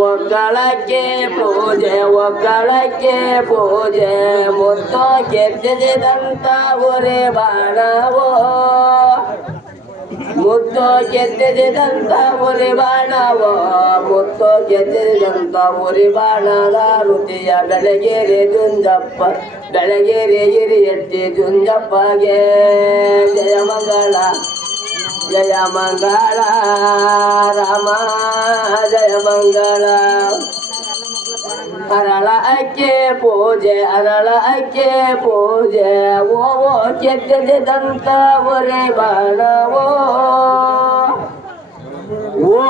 ಒಕ್ಕಳಕ್ಕೆ ಪೂಜೆ ಒಕ್ಕಳಕ್ಕೆ ಪೂಜೆ ಮುತ್ತು ಕೆತ್ತಿದಂತ ಉರಿ ಬಾಣವೋ ಮುತ್ತು ಕೆತ್ತಿದಂತ ಉರಿ ಬಾಣವೋ ಮುತ್ತು ಕೆತ್ತಿದಂತ ಉರಿ ಬಾಣದ ರುಚಿಯ ಬೆಳಗೆರೆ ಜುಂಜಪ್ಪ ಬೆಳಗೆರೆ ಹಿರಿಯಟ್ಟಿ ಜುಂಜಪ್ಪಗೆ ಜಯ ಮಂಗಳ ಜಯ ಮಂಗಳ ರಾಮ ಜಯ ಮಂಗಳ ಅರಳ ಅಕ್ಕೆ ಪೂಜೆ ಅರಳ ಅಕ್ಕೆ ಪೂಜೆ ಓ ಕೆತ್ತಿದಂತ ಒರೆ ಬಾಣವೋ ಓ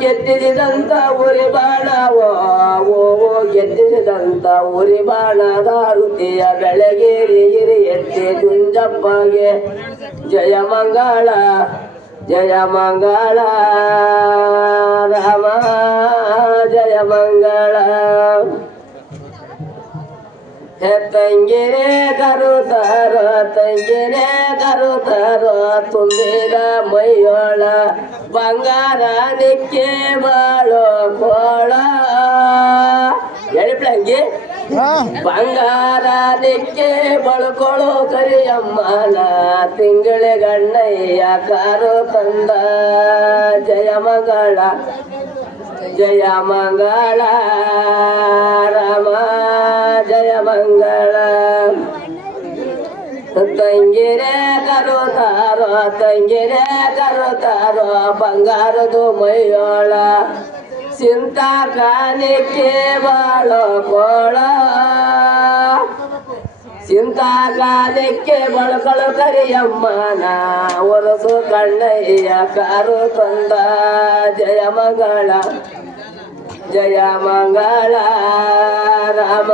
ಕೆತ್ತಿದಂತ ಉರಿ ಬಾಣವೋ ಓ ಕೆತ್ತಿದಂತ ಉರಿ ಬಾಣದ ರುಚಿಯ ಬೆಳಗೇರಿ ಹಿರಿಯಟ್ಟಿ ಜುಂಜಪ್ಪಗೆ ಜಯ ಮಂಗಳ ಜಯ ಮಂಗಳ ರಾಮ ಜಯ ಮಂಗಳ ತಂಗಿರೆ ಕರುತ್ತಾರೋ ತಂಗಿರೆ ಕರುತ್ತಾರೋ ತುಂಬಿದ ಮೈಯೋಳ ಬಂಗಾರ ನಿಕ್ಕೆ ಬಾಳೋ ಕೋಳ ಎಳಿಪ್ಲಂಗಿ ಬಂಗಾರ ನಿಕ್ಕೆ ಬಳ್ಕೊಳೋ ಕರಿಯಮ್ಮನ ತಿಂಗಳ ಗಣ್ಣಯ್ಯ ಕಾರು ತಂದ ಜಯ ಮಂಗಳ ಜಯ ಮಂಗಳ ರಾಮ ಜಯ ಮಂಗಳ ತಂಗಿರೆ ಕರುತ್ತಾರೋ ತಂಗಿರೆ ಕರುತ್ತಾರೋ ಬಂಗಾರದು ಮೈಯೋಳ ಸಿಂತ ಕಾನಿಕೆ ಬಾಳೋ ಕೋಳ ಸಿಂತ ಕಾನಿಕೆ ಬಳಕಳು ಕರಿಯಮ್ಮನ ಒರಸು ಕಣ್ಣಯ್ಯ ಕಾರು ತಂದ ಜಯ ಮಂಗಳ ಜಯ ಮಂಗಳ ರಾಮ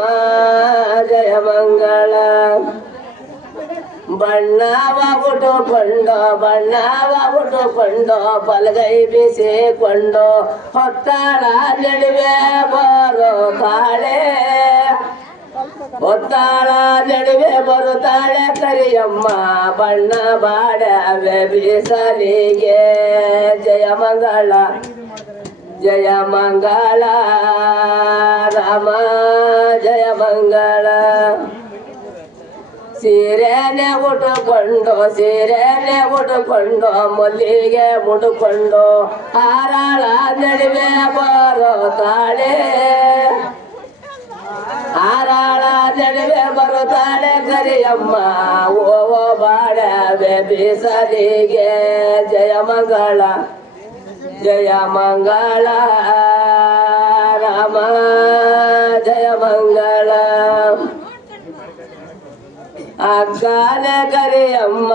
ಜಯ ಮಂಗಳ ಬಣ್ಣವ ಉಟ್ಟುಕೊಂಡು ಬಲಗೈ ಬೀಸಿಕೊಂಡು ಹೊತ್ತಾಳ ನಡುವೆ ಬರೋ ತಾಳೆ ಹೊತ್ತಾಳ ನಡುವೆ ಬರುತ್ತಾಳೆ ಕರಿಯಮ್ಮ ಬಣ್ಣ ಬಾಡವೆ ಬೀಸಲಿಗೆ ಜಯ ಮಂಗಳ ಜಯ ಮಂಗಳ ರಾಮ ಜಯ ಮಂಗಳ ಸೀರೆನೆ ಉಟ್ಟುಕೊಂಡು ಮಲ್ಲಿಗೆ ಮುಡುಕೊಂಡು ಹಾರಾಳ ನಡುವೆ ಬರೋ ತಾಳೆ ಹಾರಾಳ ನಡುವೆ ಬರುತ್ತಾಳೆ ಕರಿಯಮ್ಮ ಓ ಬಾಡವೆ ಬೀಸಲಿಗೆ ಜಯ ಮಂಗಳ ಜಯ ಮಂಗಳ ರಾಮ ಜಯ ಮಂಗಳ ಅಕ್ಕನ ಕರಿಯಮ್ಮ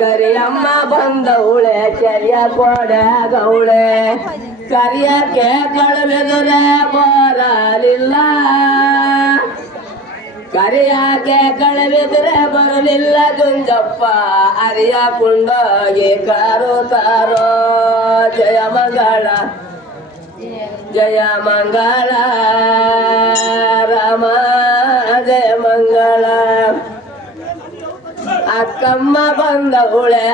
ಕರಿಯಮ್ಮ ಬಂದವಳೆ ಚರ್ಯ ಕೊಡ ಗೌಳೆ ಕರಿಯಕ್ಕೆ ಕಳವೆದರೆ ಬರಲಿಲ್ಲ ಕರಿಯಾಕೆ ಕಳವೆದರೆ ಬರಲಿಲ್ಲ ಜುಂಜಪ್ಪ ಅರಿಯ ಕುಂಡೋಗಿ ಕಾರುತ್ತಾರೋ ಜಯ ಮಂಗಳ ಜಯ ಮಂಗಳ ರಾಮ ಜಯ ಮಂಗಳ ಅಕ್ಕಮ್ಮ ಬಂದವಳೆ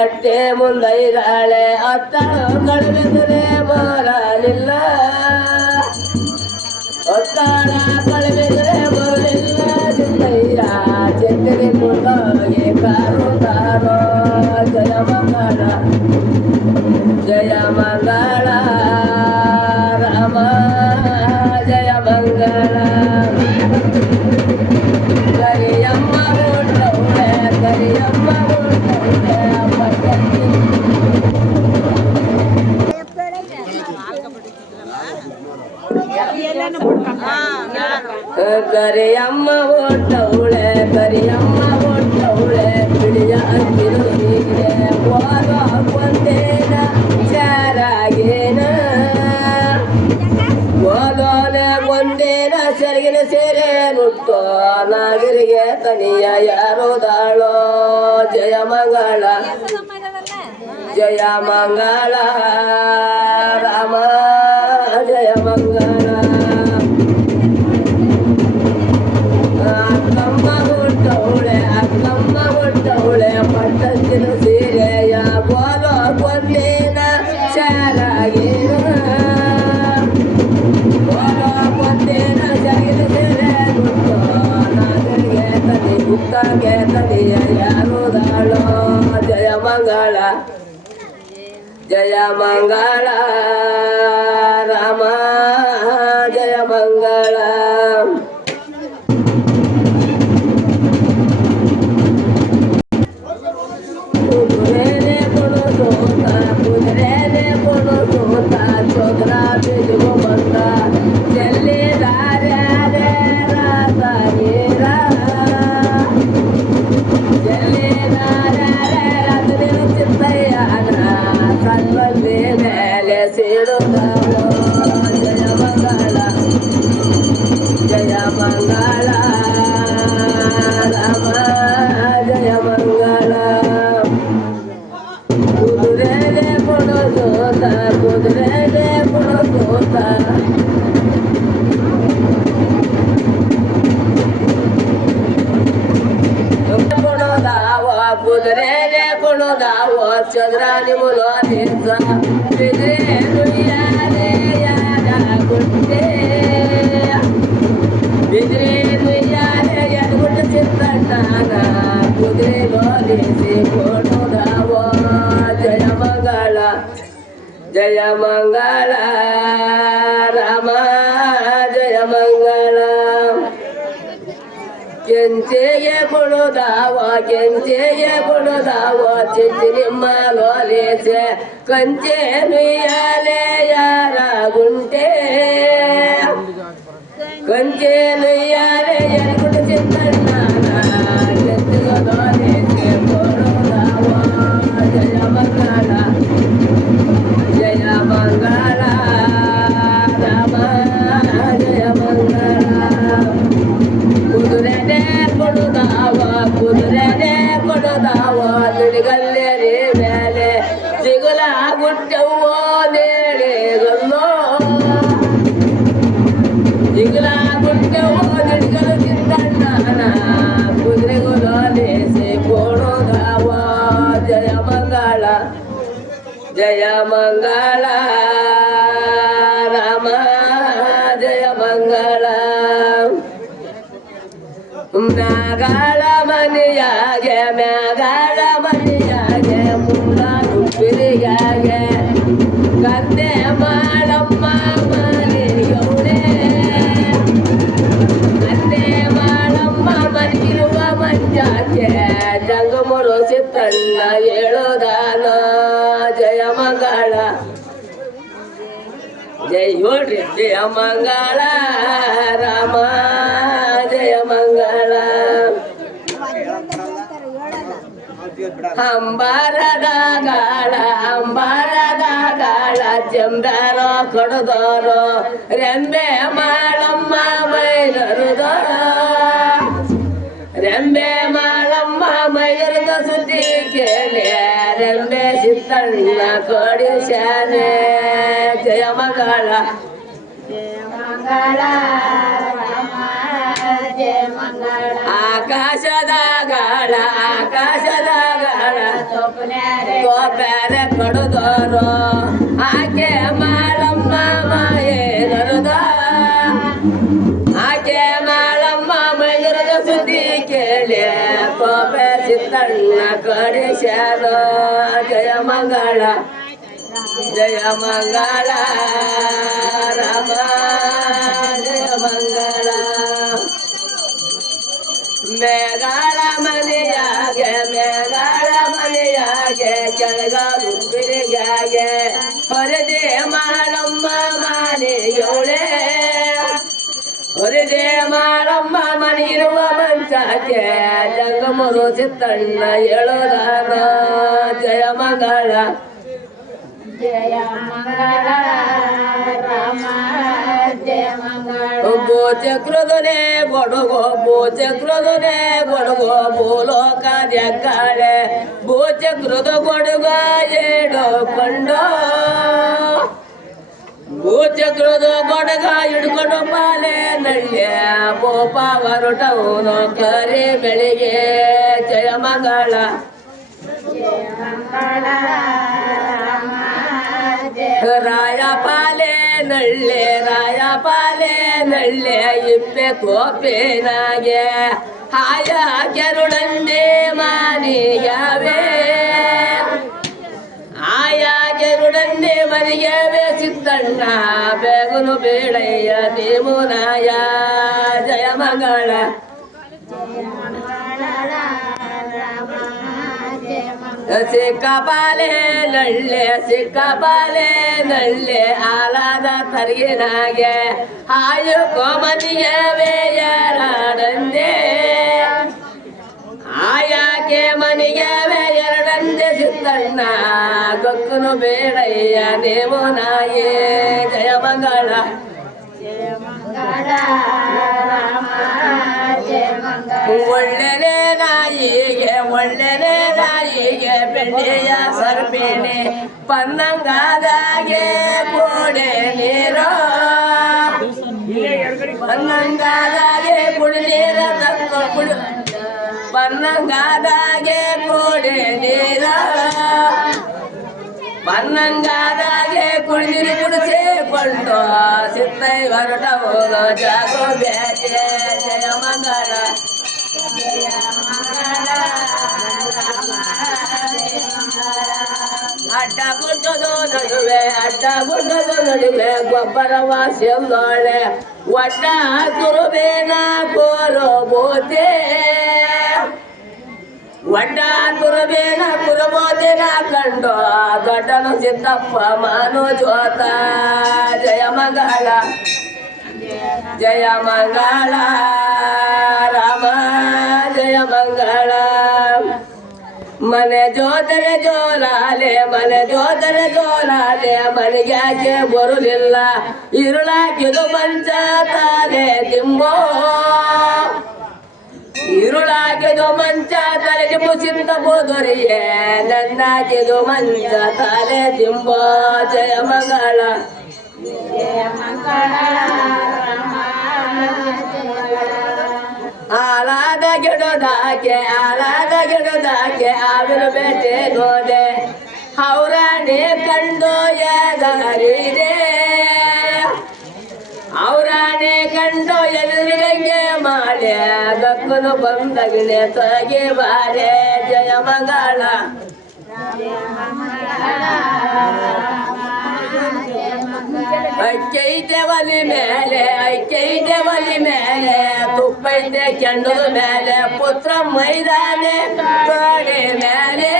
ಅಟ್ಟೆ ಮುಂದೈದಾಳೆ ಅತ್ತಳು ಕಳವೆದರೆ ಬರಲಿಲ್ಲ ಒತ್ತಾಳ ಕಳವೆದರೆ ಬರಲಿಲ್ಲ ಚಿತ್ತಯ್ಯ ಚೆತ್ತರೆ ಕುಂಡೋಗಿ ಕಾರುತ್ತಾರೋ ಜಯ ಮಂಗಳ ಜಯ ಮಂಗಳ ರಾಮ ಜಯ ಮಂಗಳ ಕರಿಯಮ್ಮ ಉಂಟೌಳೆ ಕರಿಯಮ್ಮ ಉಂಟೌಳೆ ಕರಿಯಮ್ಮ ಉಂಟೌಳೆ ಕರಿಯಮ್ಮ ಉಂಟೌಳೆ ಬಿಳಿಯ ಅಂತಿರು ಹೀಗೆ ಒಂದೇನ ಚಾರಾಗೇನ ಓದೋಲೆ ಒಂದೇನ ಸರಿಗಿನ ಸೇರೆ ನುಟ್ಟೋ ನಾಗರಿಗೆ ತನಿಯ ಯಾರೋದಾಳೋ ಜಯ ಮಂಗಳ ಜಯ ಮಂಗಳ ರಾಮ ಜಯ ಮಂಗಳ ಅಕ್ಕಮ್ಮ ಉಂಟೌಳೆ ಮುಕ್ತಗೆ ತನಿಯ ಯಾರುದಾಳೋ ಜಯ ಮಂಗಳ ಜಯ ಮಂಗಳ ರಾಮ ಜಯ ಮಂಗಳ ಕುದುರೆನೆ ಕೊಡು ಸೋತ ಕುದುರೆನೆ ಕೊಡು ಸೋತ ಚೋದ್ರ ಬಿಜು ಬಂದ ಚೆಲ್ಲಿದಾರ್ಯಾರೆ ರಾತ ನೀರ ಚೆಲ್ಲಿದಾರ್ಯಾರೆ ರಾತ ನೀರು ಚಿತ್ತಯ್ಯನ ಕಲ್ವಲ್ಲಿ ಮೇಲೆ ಸಿಡುತ್ತವೋ ಜಯ ಮಂಗಳ ಜಯ ಮಂಗಳ ರಾಮ ಜಯ ಮಂಗಳ ಕುದುರೆಗೆ ಕೊಡು ಸೋತ ಕುದುರೆಗೆ ಕೊಡು ಸೋತ ಕೊಡೋದಾವ ಕುದುರೆಗೆ ಕೊಡೋದಾವ ಚಂದ್ರಾನಿ ಮುಲೋ ದೇಶ ಬಿದ್ರೆ ನುಯ್ಯಾಲೆ ಯಾರ ಗುಡ್ಡೆ ಬಿದ್ರೆ ನುಯ್ಯಾಲೆ ಎಡ್ಗುಡ್ಡ ಚಿತ್ತಣ್ಣನ ಕುದುರೆ ಲೋಲಿಸಿ ಕೊಡೋದಾವ ಜಯ ಮಂಗಳ ಜಯ ಮಂಗಳ ರಾಮ ಜಯ ಮಂಗಳ ಕೆಂಚೆಗೆ ಕೊಡೋದಾವ ಕೆಂಚೆಗೆ ಕೊಡೋದಾವ ಚಿಂಚಿ ನಿಮ್ಮ ಲೋಲೇಸೆ ಕಂಚೆ ನುಯ್ಯಾಲೆ ಯಾರ ಗುಂಟೆ ಕಂಚೆ ನುಯ್ಯಾಲೆ ಎಡಗುಂಟೆ ಚಿತ್ತಣ್ಣನ ಕೆಂಚಿಗ ಲೋಲೇಸೆ ಕೊಡೋದಾವ ಜಯ ಮಂಗಳ ಜಯ ಮಂಗಳ ರಾಮ ಜಯ ಮಂಗಳ ಕುದುರೆನೆ ಕೊಡುದಾವ ಕುದುರೆನೆ ಕೊಡುದಾವ ನುಡಿಗಲ್ಲೇರಿ ಮೇಲೆ ಜಿಗುಲ ಗುಟ್ಟವೋ ನೇಳೆಗಲ್ಲೋ ಜಿಗುಲ ಗುಟ್ಟವೋ ನುಡಿಗಲು ಚಿತ್ತಣ್ಣನ ಕುದುರೆಗುಲೋಲೇಸಿ ಕೊಡುದಾವ ಜಯ ಮಂಗಳ ಜಯ ಮಂಗಳ ರಾಮ ಜಯ ಮಂಗಳ ಮ್ಯಾಗಳ ಮನೆಯಾಗೆ ಮ್ಯಾಗಳ ಮನೆಯಾಗೆ ಮೂಲ ನುಪ್ಪಿರಿಯಾಗೆ ಗದ್ದೆ ಮಾಡಮ್ಮ ಮನೆಯೌಳೆ ಗದ್ದೆ ಮಾಡಮ್ಮ ಮನೆಗಿರುವ ಮಂಜಾಕೆ ಜಂಗಮರು ಚಿತ್ತಣ್ಣ ಹೇಳೋದಾನ ಜಯ ಮಂಗಳ ಜೈ ಹೇಳ್ರಿ ಜಯ ಮಂಗಳ ರಾಮ ಜಯ ಮಂಗಳ ಅಂಬಾರದ ಗಾಳ ಚಂದಾರೋ ಕೊಡದೋರೋ ರೆಂಬೆ ಮಾಡಮ್ಮ ಮೈರರುದೋರ ರೆಂಬೆ ಮಾಡಮ್ಮ ಮೈರದ ಸುದ್ದಿ ಕೇಳಿ ರೆಂಬೆ ಸಿತ್ತಣ್ಣ ಕೊಡಿಸ್ಯಾನೆ ಜಯ ಮಂಗಳ ಜಯ ಮಂಗಳ ಆಕಾಶದ ಗಾಳ ತೋಪ್ಯಾರೆ ಕೊಡುದೋರು ಆಕೆ ಮಾಡಮ್ಮ ಮಾಯೇನರುದ ಆಕೆ ಮಾಡಮ್ಮ ಮೈರದ ಸುದ್ದಿ ಕೇಳಿ ತೋಪೆ ಚಿತ್ತಣ್ಣ ಕಡಿಸ್ಯಾನ ಜಯ ಮಂಗಳ ಜಯ ಮಂಗಳ ರಾಮ ಜಯ ಮಂಗಳ ಮೇಘಾಳ ಮನೆಯಾಗೆ ಕೆಳಗಾಲು ಬಿರಿಯಾಗೆ ಹೊರದೆ ಮಾಡಮ್ಮ ಮನೆಯೋಳೆ ಹೊರದೆ ಮಾಡಮ್ಮ ಮನೆಯಿರುವ ಮಂಚಕ್ಕೆ ಜಂಗಮರು ಚಿತ್ತಣ್ಣ ಹೇಳೋದಾನ ಜಯ ಮಂಗಳ ಜಯ ಮಂಗಳ ರಾಮ ಜಯ ಮಂಗಳ ಭೂಚಕ್ರದನೆ ಬಡಗೋ ಭೂಲೋಕ ಜಗ್ಗಾಳೆ ಭೂಚಕ್ರದ ಬಡಗ ಏಡೋಕೊಂಡು ಭೂಚಕ್ರದ ಬಡಗ ಹಿಡ್ಕೊಂಡು ಪಾಲೆ ನಳ್ಳೆ ಬೋಪ ಹೊರಟವನು ಕರೆ ಬೆಳಿಗ್ಗೆ ಜಯ ಮಂಗಳ ರಾಯ ಪಾಲೆ ನಳ್ಳೆ ರಾಯ ಪಾಲೆ ನಳ್ಳೆ ಇಪ್ಪೆ ತೋಪಿನಾಗೆ ಹಾಯ ಕೆರುಡಂಡೆ ಮಾನಿಯಾವೆ ಆಯಾ ಕೆರುಡಂಡೆ ಮರಿಯಾವೆ ಸಿದ್ದಣ್ಣ ಬೇಗುನು ಬೇಡಯ್ಯ ದೇಮುನಾಯ ಜಯ ಮಂಗಳ ಸಿಕ್ಕಪಾಲೆ ನಳ್ಳೆ ಆಲಾದ ತರ್ಗಿನಾಗೆ ಹಾಯು ಕೋಮನಿಗೆ ಎರಡಂದೆ ಆಯಾಕೆ ಮನಿಗೆ ಎರಡಂದೆ ಸಿದ್ದಣ್ಣ ಗೊಕ್ಕನು ಬೇಡಯ್ಯ ದೇವು ನಾಯೇ ಜಯ ಮಂಗಳ ಒಳ್ಳೆನೆ ನಾಯಿಗೆ ಬೆಳ್ಳಿಯ ಸರ್ಪಿಣಿ ಪನ್ನಂಗಾದಾಗೆ ಕೋಡೆ ನೀರು ಪನ್ನಂಗಾದಾಗೆ ಕುಡಿ ನೀರ ತಕ್ಕೊಂಡು ಪನ್ನಂಗಾದಾಗೆ ಕೋಡೆ ನೀರ ಪನ್ನಂಗಾದಾಗೆ ಕುಡಿದಿರಿ ಕುಡಿಸಿಕೊಂಡು ಸಿತ್ತೈ ಹೊರಟ ಹೋಗೋ ಜಾಗೋ ಬ್ಯಾಟೆ ಜಯ ಮಂಗಳ ಅಡ್ಡ ಗುಡ್ಡದ ನಡುವೆ ಗೊಬ್ಬರವ ಸೆಲ್ಲೋಳೆ ಒಡ್ಡ ಕುರುಬೇನ ಕೋರೋ ಬೋತೆ ಒಡ್ಡ ಕುರುಬೇನ ಕುರುಬೋತೆನ ಕಂಡು ದೊಡ್ಡನು ಸಿದ್ದಪ್ಪ ಮಾನು ಜೋತ ಜಯ ಮಂಗಳ ರಾಮ ಜಯ ಮಂಗಳ ಮನೆ ಜೋದರೆ ಜೋಲಾಲೆ ಮನೆಗ್ಯಾಕೆ ಬರುಲಿಲ್ಲ ಇರುಳಾಕಿದು ಮಂಚ ತಾಲೆ ತಿಂಬೋ ഇരുളാക്കിയതു ಮಂಚ ತಲೆಗೆ ಮುಸಿಂದ ಬೋದೊರಿಯೇ ನನ್ನಾಕಿದು ಮಂಚ ತಲೆ ತಿಂಬೋ ಜಯ ಮಂಗಳ ಆಲಾದ ಗಿಡದಾಕೆ ಆವಿನ ಬೇಟೆ ನೋದೆ ಔರಾಣಿ ಕಂಡು ಎದರಿದೆ ಔರಾಣಿ ಕಂಡು ಎದುರಿಗೆ ಮಾಡೆ ಗಕ್ಕನು ಬಂದಗಿಲೆ ತೊಗೆ ಬಾರೆ ಜಯ ಮಂಗಳ ಅಕ್ಕೈತೆ ಒಲಿ ಮೇಲೆ ತುಪ್ಪೈತೆ ಕೆಂಡದ ಮೇಲೆ ಪುತ್ರ ಮೈದಾನೆ ತೊಡೆ ಮೇಲೆ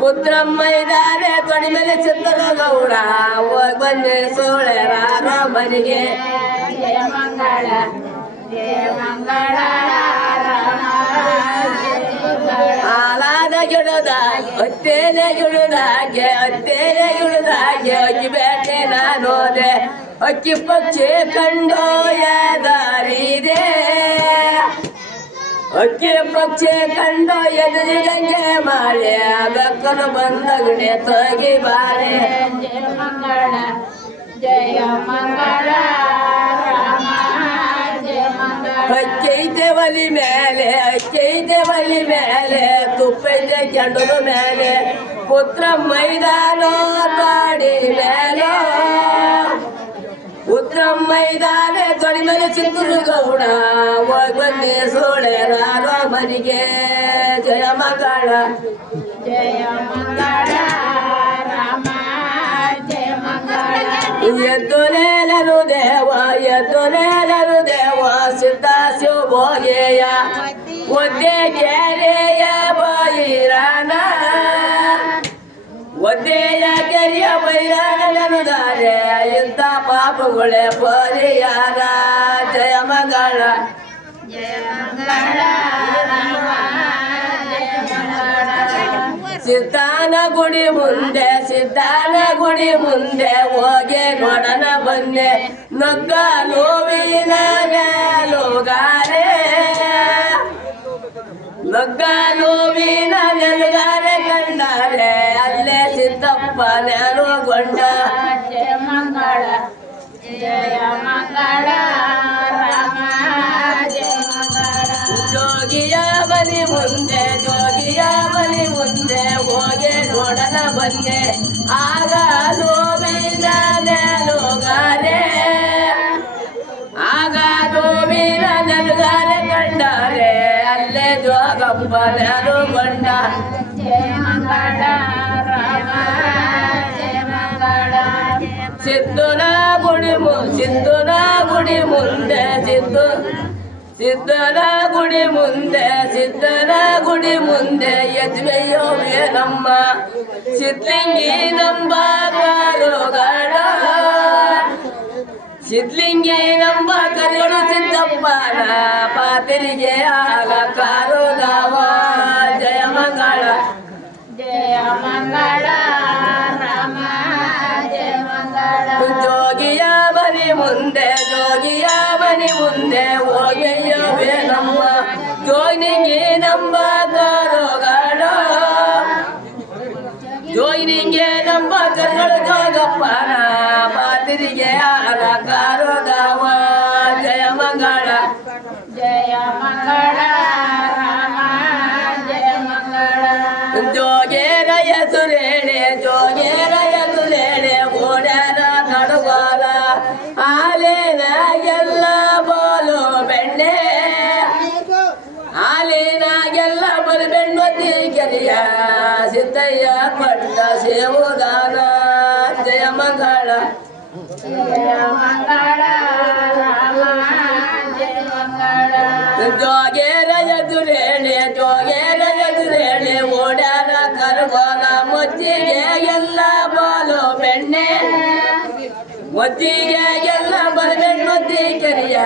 ಪುತ್ರ ಮೈದಾನೆ ತೊಡೆ ಮೇಲೆ ಚಿತ್ರದ ಗೌಡ ಹೋಗ್ ಬಂದೆ ಸೋಳೆ ರಾಮ ಮನೆಗೆ ಜಯ ಮಂಗಳ ಆಲಾದ ಗಿಡದಾಗೆ ಹತ್ತೇನೆ ಗಿಡದಾಗೆ ಅಕ್ಕಿ ಬೇಟೆ ನಾನೋದೆ ಅಕ್ಕಿ ಪಕ್ಷಿ ಕಂಡು ಯಾದಾರಿದೆ ಅಕ್ಕಿ ಪಕ್ಷಿ ಕಂಡು ಎದುರಿಗಂಗೆ ಮಾಡೆ ಬೆಕ್ಕನು ಬಂದಗಣೆ ತೊಗಿ ಬಾರೆ ಜಯ ಮಂಗಳ ಅಕ್ಕೈತೆ ಒಲಿ ಮೇಲೆ ತುಪ್ಪೈತೆ ಕೆಂಡದ ಮೇಲೆ ಪುತ್ರ ಮೈದಾನ ತಾಡಿ ಮೇಲೆ ಪುತ್ರ ಮೈದಾನ ತೊಡಿ ಮೇಲೆ ಚಿತ್ತೂರು ಗೌಡ ಹೋಗ್ ಬಂದೆ ಸೋಳೆ ರಾಮ ಮನೆಗೆ ಜಯ ಮಂಗಳ ಎದ್ದುಲೇಲರು ದೇವ ಸಿದ್ಧ ಶಿವ ಭೋಗೆಯ ಒದ್ದೆ ಕೆರೆಯ ಬೈರಾನ ಒದ್ದೆಯ ಕೆರೆಯ ಬೈರಾನನುದಾರೆ ಇಂಥ ಪಾಪಗಳೇ ಪರಿಹಾರ ಜಯ ಮಂಗಳ ಸಿದ್ಧಾನ ಗುಡಿ ಮುಂದೆ ಹೋಗಿ ನೋಡನ ಬಂದೆ ನಗ್ಗ ನೋವಿನ ನೆಲುಗಾರೆ ಕಂಡಾರೆ ಅಲ್ಲೇ ಸಿದ್ದಪ್ಪ ನೆಲುಗೊಂಡ ಜಯ ಮಂಗಳ ಜೋಗಿಯ ಬಲಿ ಮುಂದೆ ಹೋಗಿ ನೋಡನ ಬಂದೆ ಆಗ ನೋವೆ ಜೋಗಪ್ಪನರು ಗೊಂಡ ಜಯ ಮಂಗಳ ರಾಮ ಜಯ ಮಂಗಳ ಸಿದ್ಧನ ಗುಡಿ ಮುಂದೆ ಸಿದ್ಧನ ಗುಡಿ ಮುಂದೆ ಯಜ್ಮೆಯೋ ನಮ್ಮ ಸಿದ್ಲಿಂಗಿ ನಂಬ ಕಾರುಗಾಡ ಸಿದ್ಲಿಂಗಿ ನಂಬ ಕರಿಗಳು ಸಿದ್ದಪ್ಪನ ಪಾತಿರಿಗೆ ಆಲ ಕಾರುದಾವ ಜಯ ಮಂಗಳ ರಾಮ ಜಯ ಮಂಗಳ ಜೋಗಿಯ ಮನೆ ಮುಂದೆ ಹೋಗಿಯವೇ ನಮ್ಮ ಜೋಗಿನಿಗೆ ನಂಬ ಕಾರುಗಾಡ ಜೋಗಿನಿಗೆ ನಂಬ ಕರಿಗಳು ಜೋಗಪ್ಪನ ಪಾತಿರಿಗೆ ಆಲ ಕಾರುದಾವ ಜಯ ಮಂಗಳ ರಾಮ ಜಯ ಮಂಗಳ ಜೋಗೇರ ಎದುರೇಣೆ ಓಡ್ಯಾರ ನಡುವಾಲ ಹಾಲಿನಾಗೆಲ್ಲ ಬೋಲು ಬೆಣ್ಣೆ ಕೆರಿಯ ಸಿದ್ದಯ್ಯ ಪಟ್ಟ ಸೇವುದಾನ ಜಯ ಮಂಗಳ ಜೋಗೇರ ಎದುರೇಣೆ ಓಡ್ಯಾರ ಕರುಗೋಲ ಮುಚ್ಚಿಗೆ ಎಲ್ಲ ಬೋಲು ಬೆಣ್ಣೆ ಒತ್ತಿಗೆ ಎಲ್ಲ ಬರಬೆಣ್ಣೊತ್ತಿ ಕೆರಿಯ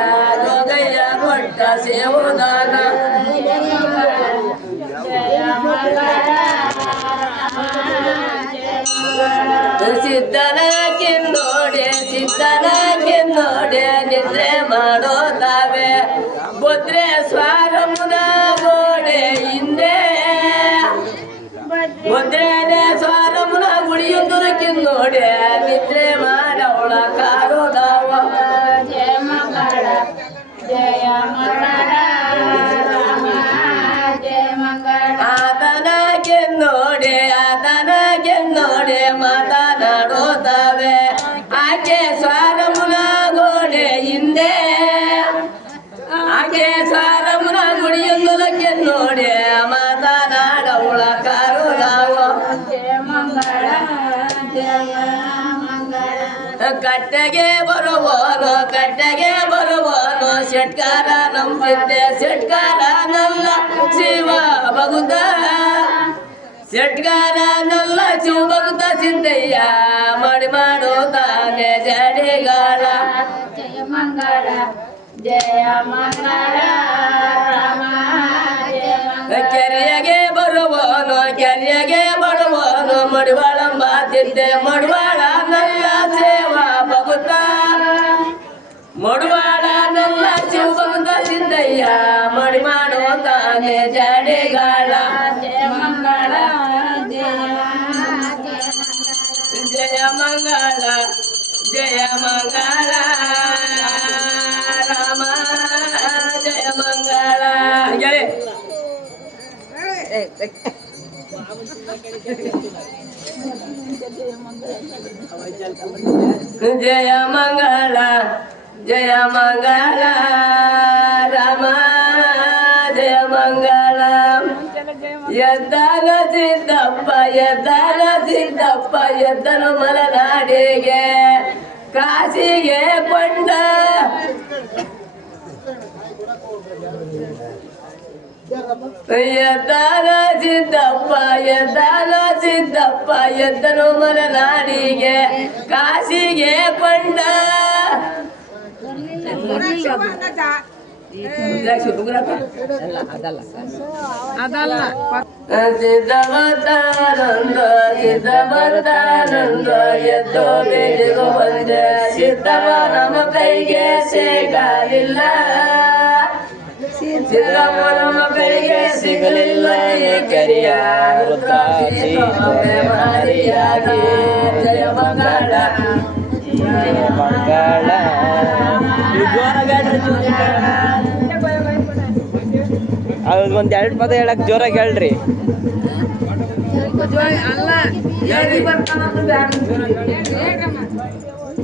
ಜೋಗಯ್ಯ ಕೊಟ್ಟ ಸೇವುದಾನ ಸಿದ್ಧನ ಕಿನ್ನೋಡೆ ನಿದ್ರೆ ಮಾಡೋದಾವೆ ಬುದ್ರೆ ಸ್ವಾರಮುನ ಗೋಡೆ ಹಿಂದೆ ಬುದ್ರೇನೆ ಸ್ವಾರಮುನ ಗುಡಿಯೊಂದು ಕಿನ್ನೋಡೆ ನಿದ್ರೆ ಮಾಡವಳ ಕಾರೋದಾವ ಜಯ ಮಂಗಳ ರಾಮ ಜಯ ಮಂಗಳ ಆತನ ಗೆನ್ನೋಡೆ ಮಾತನಾಡೋದಾವೆ ಆಕೆ ಸ್ವಾರಮುನ ಗೋಡೆ ಹಿಂದೆ ಆಕೆ ಸ್ವಾರಮುನ ಗುಡಿಯೊಂದು ಗೆನ್ನೋಡೆ ಮಾತನಾಡವಳ ಕಾರೋದಾವ ಜಯ ಮಂಗಳ ಕಟ್ಟೆಗೆ ಬರುವನು ಶೆಟ್ಕಾರ ನಂಬಿದ್ದೆ ಶೆಟ್ಕಾರ ನಲ್ಲ ಶಿವ ಭಗುತ ಶೆಟ್ಕಾರ ನಲ್ಲ ಶಿವ ಭಗುತ ಸಿದ್ದಯ್ಯ ಮಾಡಿ ಮಾಡೋದಾನೆ ಜಡಿಗಾಳ ಜಯ ಮಂಗಳ ರಾಮ ಜಯ ಮಂಗಳ ಕೆರೆಯಗೆ ಬರುವನು ಮಡಿವಾಳ ಮಾತಿದ್ದೆ ಮಡಿವಾಳ ನಲ್ಲ ಸೇವಾ ಭಗುತ ಮಡಿವಾಳ ನಲ್ಲ ಶಿವ ಭಗುತ ಸಿದ್ದಯ್ಯ ಮಡಿ ಮಾಡೋದಾನೆ ಜಡಿಗಾಳ ಜಯ ಮಂಗಳ ರಾಮ ಜಯ ಮಂಗಳ ಜಯ ಮಂಗಳ ರಾಮ ಜಯ ಮಂಗಳ ಎದ್ದನ ಸಿದ್ದಪ್ಪ ಎದ್ದನು ಮಲೆನಾಡಿಗೆ ಕಾಶಿಗೆ ಕೊಂಡ ಎದ್ದನ ಸಿದ್ದಪ್ಪ ಎದ್ದನು ಮಲೆನಾಡಿಗೆ ಕಾಶಿಗೆ ಕೊಂಡ ಸಿದ್ಧವಂತಾನಂದ ಎದ್ದೋ ಬೇಡಿಗೋ ಬಂದೆ ಸಿದ್ಧವ ನಮ್ಮ ಕೈಗೆ ಸಿಗಲಿಲ್ಲ ಸಿದ್ಧವ ನಮ್ಮ ಕೈಗೆ ಸಿಗಲಿಲ್ಲ ಏಕರಿಯ ಮಾರಿಯಾಗಿ ಜಯ ಮಂಗಳ ಅದು ಒಂದ್ 2 ಪದ ಹೇಳಕ್ ಜೋರಾಗಿ ಹೇಳ್ರಿ. ಅಲ್ಲ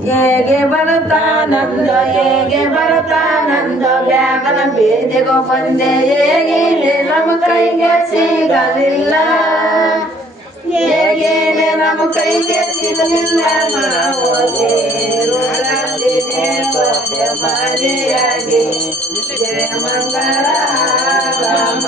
ಹೇಗೆ ಬರುತ್ತಾನಂದೋ ಹೇಗೆ ಬರುತ್ತಾನಂದೋ ಬ್ಯಾಗನ ಬೀದಿಗೂ ಬಂದೆ ಹೇಗೆ ನಮ್ಮ ಕೈಗೆ ಸಿಗಲಿಲ್ಲ ಹೇಗೆ ನಮ್ಮ ಕೈಗೆ ಸಿಗಲಿಲ್ಲ ಮಾವೋಗೆ ರುದ್ರಾಂಜಿನೇ ಕೋಟೆ ಮಾರಿಯಾಗಿ ಜಯ ಮಂಗಳ ರಾಮ